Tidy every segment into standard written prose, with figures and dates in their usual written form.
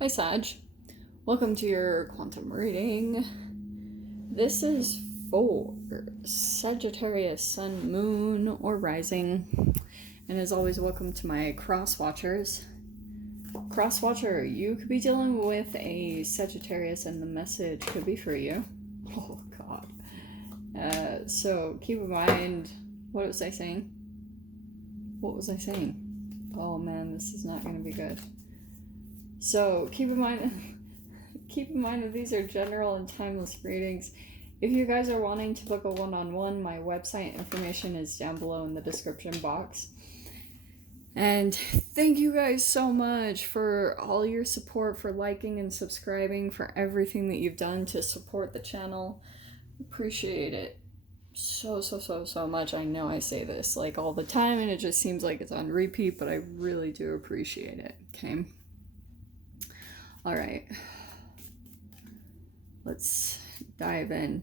Hi Sag, welcome to your quantum reading. This is for Sagittarius, Sun, Moon, or Rising. And as always, welcome to my cross watchers. Cross watcher, you could be dealing with a Sagittarius and the message could be for you. Oh god. So keep in mind, what was I saying? Oh man, this is not going to be good. So keep in mind that these are general and timeless readings. If you guys are wanting to book a one-on-one, my website information is down below in the description box. And thank you guys so much for all your support, for liking and subscribing, for everything that you've done to support the channel. Appreciate it so much. I know I say this like all the time and it just seems like it's on repeat, but I really do appreciate it. Okay. All right, let's dive in.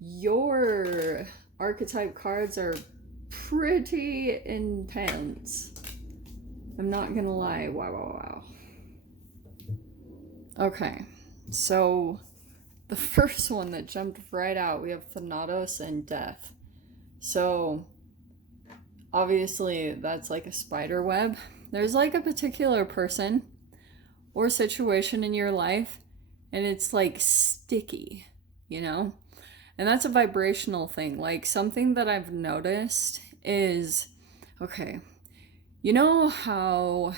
Your archetype cards are pretty intense. I'm not gonna lie. Wow. Okay, so the first one that jumped right out, we have Thanatos and Death. So obviously that's like a spider web. There's like a particular person or situation in your life and it's like sticky, you know? And that's a vibrational thing. Like something that I've noticed is, okay, you know how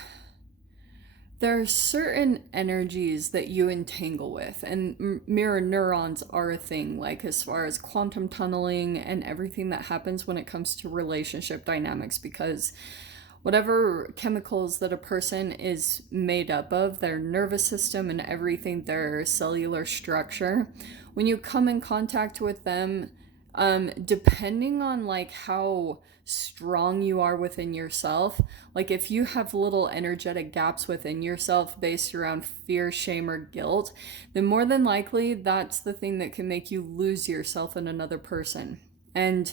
there are certain energies that you entangle with, and mirror neurons are a thing, like as far as quantum tunneling and everything that happens when it comes to relationship dynamics, because whatever chemicals that a person is made up of, their nervous system and everything, their cellular structure, when you come in contact with them, depending on like how strong you are within yourself, like if you have little energetic gaps within yourself based around fear, shame, or guilt, then more than likely that's the thing that can make you lose yourself in another person. And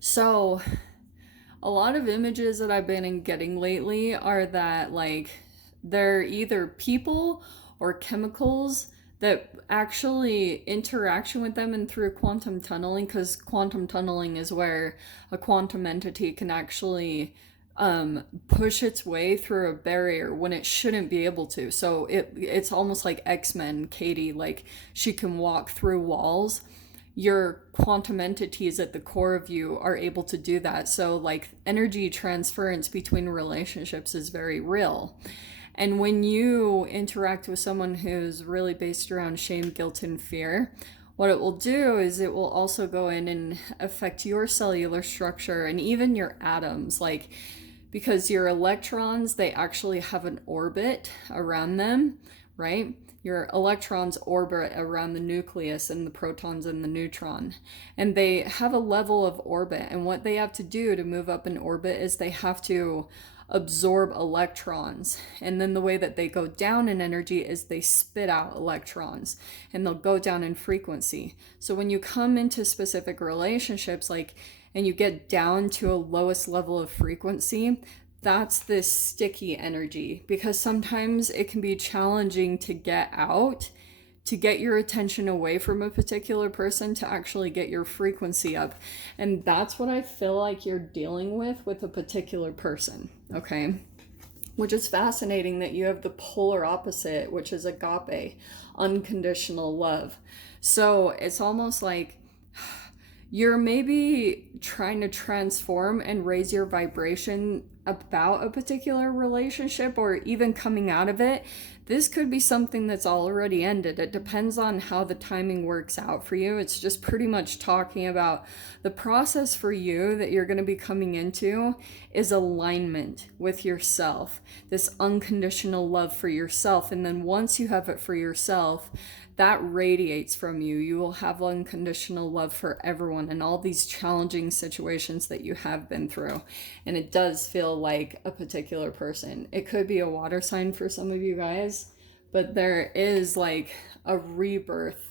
so a lot of images that I've been getting lately are that like they're either people or chemicals that actually interaction with them and through quantum tunneling, because quantum tunneling is where a quantum entity can actually push its way through a barrier when it shouldn't be able to. So it's almost like X-Men, Katie, like she can walk through walls. Your quantum entities at the core of you are able to do that. So like energy transference between relationships is very real. And when you interact with someone who's really based around shame, guilt, and fear, what it will do is it will also go in and affect your cellular structure and even your atoms, like because your electrons, they actually have an orbit around them, right? Your electrons orbit around the nucleus and the protons and the neutron. And they have a level of orbit. And what they have to do to move up in orbit is they have to absorb electrons. And then the way that they go down in energy is they spit out electrons and they'll go down in frequency. So when you come into specific relationships, like, and you get down to a lowest level of frequency, that's this sticky energy, because sometimes it can be challenging to get out, to get your attention away from a particular person, to actually get your frequency up. And that's what I feel like you're dealing with a particular person, okay? Which is fascinating that you have the polar opposite, which is agape, unconditional love. So it's almost like you're maybe trying to transform and raise your vibration about a particular relationship, or even coming out of it. This could be something that's already ended. It depends on how the timing works out for you. It's just pretty much talking about the process for you that you're going to be coming into is alignment with yourself, this unconditional love for yourself. And then once you have it for yourself, that radiates from you. You will have unconditional love for everyone in all these challenging situations that you have been through. And it does feel like a particular person. It could be a water sign for some of you guys, but there is like a rebirth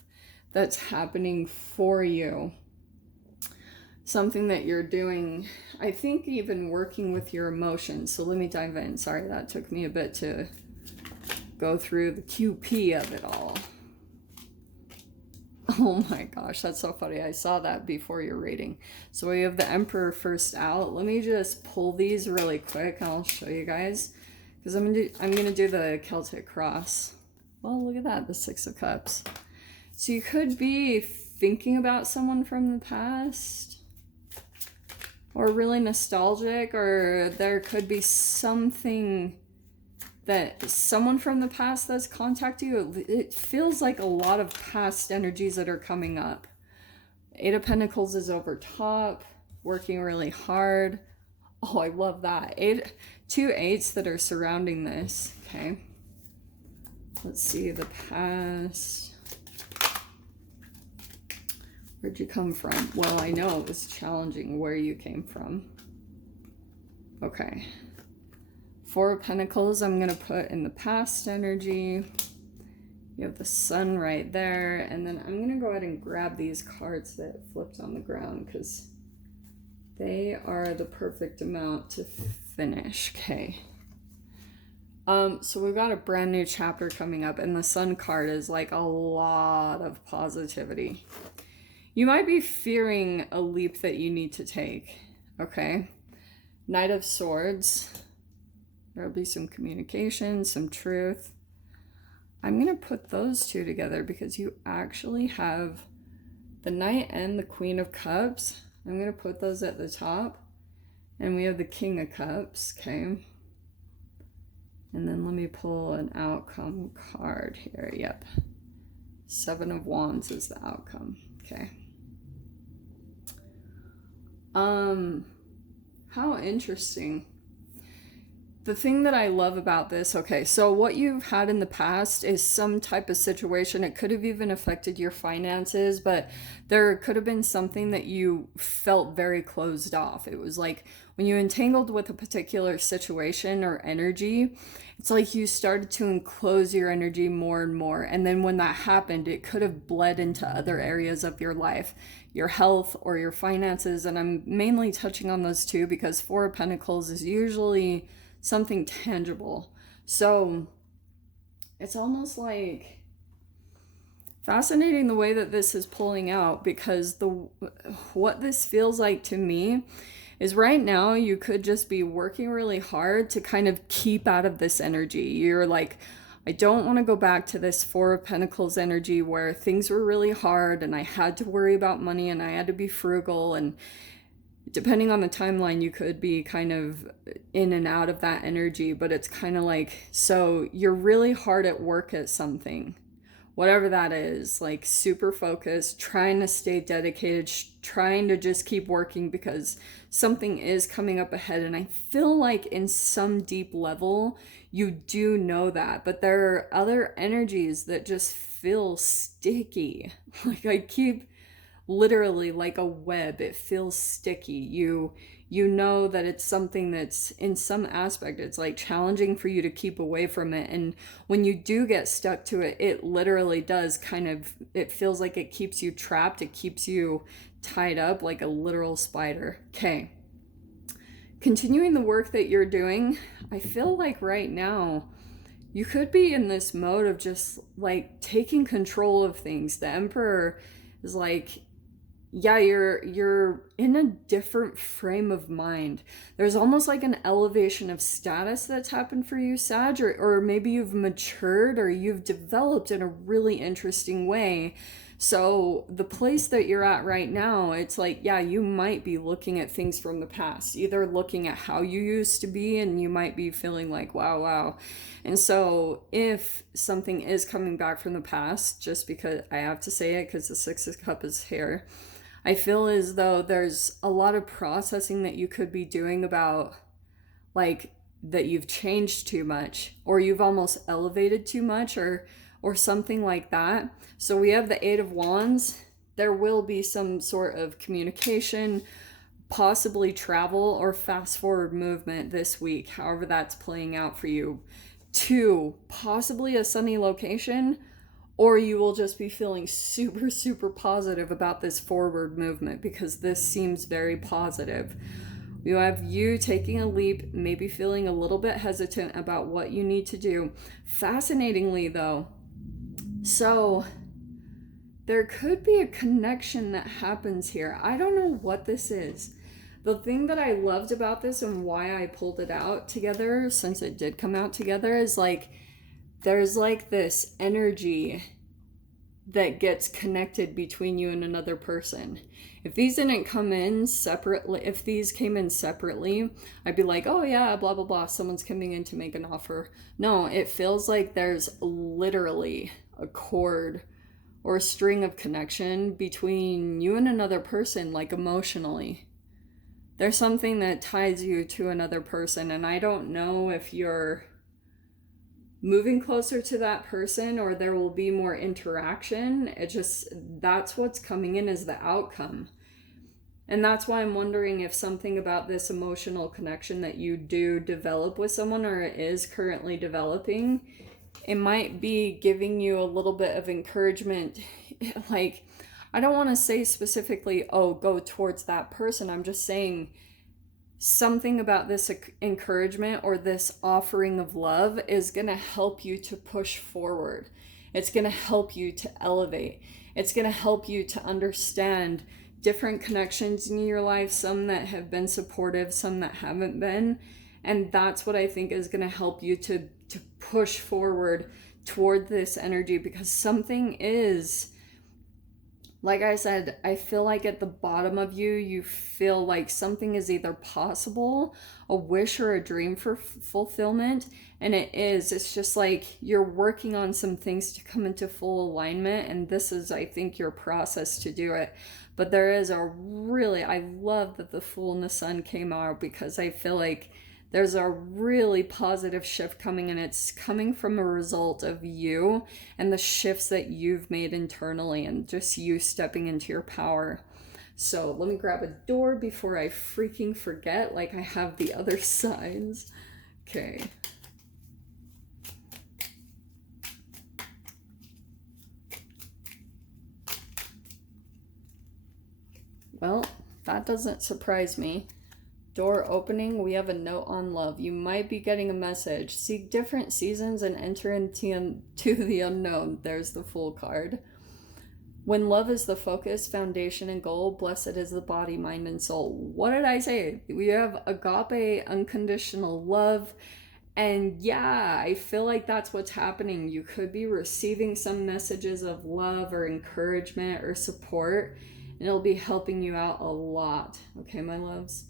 that's happening for you. something that you're doing, I think even working with your emotions. So let me dive in. Sorry, that took me a bit to go through the QP of it all. Oh my gosh, that's so funny. I saw that before your reading. So we have the Emperor first out. Let me just pull these really quick and I'll show you guys. Because I'm gonna do the Celtic cross. Well, look at that, the Six of Cups. So you could be thinking about someone from the past, or really nostalgic, or there could be something that someone from the past that's contacted you. It feels like a lot of past energies that are coming up. Eight of Pentacles is over top, working really hard. Oh, I love that. Two eights that are surrounding this. Okay. Let's see the past. Where'd you come from? Well, I know it was challenging where you came from. Okay. Four of Pentacles, I'm going to put in the past energy. You have the Sun right there. And then I'm going to go ahead and grab these cards that flipped on the ground because they are the perfect amount to finish. Okay. So we've got a brand new chapter coming up, and the Sun card is like a lot of positivity. You might be fearing a leap that you need to take. Okay. Knight of Swords. There'll be some communication, some truth. I'm going to put those two together because you actually have the Knight and the Queen of Cups. I'm going to put those at the top. And we have the King of Cups, okay? And then let me pull an outcome card here. Yep. Seven of Wands is the outcome, okay? How interesting. The thing that I love about this, okay, so what you've had in the past is some type of situation. It could have even affected your finances, but there could have been something that you felt very closed off. It was like when you entangled with a particular situation or energy, it's like you started to enclose your energy more and more. And then when that happened, it could have bled into other areas of your life, your health or your finances. And I'm mainly touching on those two because Four of Pentacles is usually something tangible. So it's almost like fascinating the way that this is pulling out, because what this feels like to me is right now you could just be working really hard to kind of keep out of this energy. You're like, I don't want to go back to this Four of Pentacles energy where things were really hard and I had to worry about money and I had to be frugal, and depending on the timeline, you could be kind of in and out of that energy, but it's kind of like, so you're really hard at work at something, whatever that is, like super focused, trying to stay dedicated, trying to just keep working because something is coming up ahead. And I feel like in some deep level, you do know that, but there are other energies that just feel sticky. Like I keep literally like a web, it feels sticky. You know that it's something that's in some aspect, it's like challenging for you to keep away from it. And when you do get stuck to it, it literally does kind of, it feels like it keeps you trapped, it keeps you tied up like a literal spider. Okay. Continuing the work that you're doing, I feel like right now you could be in this mode of just like taking control of things. The Emperor is like, yeah, you're in a different frame of mind. There's almost like an elevation of status that's happened for you, Sag, or maybe you've matured or you've developed in a really interesting way. So the place that you're at right now, it's like, yeah, you might be looking at things from the past, either looking at how you used to be, and you might be feeling like, wow. And so if something is coming back from the past, just because I have to say it, because the Six of Cups is here, I feel as though there's a lot of processing that you could be doing about like that you've changed too much, or you've almost elevated too much, or something like that. So we have the Eight of Wands. There will be some sort of communication, possibly travel or fast forward movement this week, however that's playing out for you, to possibly a sunny location, or you will just be feeling super, super positive about this forward movement because this seems very positive. You have you taking a leap, maybe feeling a little bit hesitant about what you need to do. Fascinatingly, though, so there could be a connection that happens here. I don't know what this is. The thing that I loved about this and why I pulled it out together, since it did come out together, is like there's like this energy that gets connected between you and another person. If these didn't come in separately, if these came in separately, I'd be like, oh yeah, blah, blah, blah, someone's coming in to make an offer. No, it feels like there's literally a cord or a string of connection between you and another person, like emotionally. There's something that ties you to another person, and I don't know if you're moving closer to that person or there will be more interaction. It just, that's what's coming in as the outcome. And that's why I'm wondering if something about this emotional connection that you do develop with someone or is currently developing, it might be giving you a little bit of encouragement. Like, I don't want to say specifically, oh, go towards that person. I'm just saying something about this encouragement or this offering of love is going to help you to push forward. It's going to help you to elevate. It's going to help you to understand different connections in your life, some that have been supportive, some that haven't been. And that's what I think is going to help you to push forward toward this energy, because something is, like I said, I feel like at the bottom of you, you feel like something is either possible, a wish or a dream for fulfillment. And it is. It's just like you're working on some things to come into full alignment. And this is, I think, your process to do it. But there is a really, I love that the Fool and the Sun came out, because I feel like there's a really positive shift coming, and it's coming from a result of you and the shifts that you've made internally and just you stepping into your power. So let me grab a door before I freaking forget, like I have the other signs. Okay. Well, that doesn't surprise me. Door opening, we have a note on love. You might be getting a message. Seek different seasons and enter into the unknown. There's the Fool card. When love is the focus, foundation, and goal, blessed is the body, mind, and soul. What did I say? We have agape, unconditional love. And yeah, I feel like that's what's happening. You could be receiving some messages of love or encouragement or support, and it'll be helping you out a lot. Okay, my loves?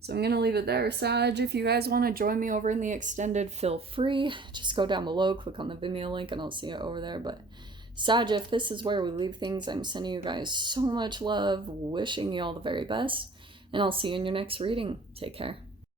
So I'm going to leave it there. Sag, if you guys want to join me over in the extended, feel free. Just go down below, click on the Vimeo link, and I'll see you over there. But Sag, if this is where we leave things, I'm sending you guys so much love, wishing you all the very best, and I'll see you in your next reading. Take care.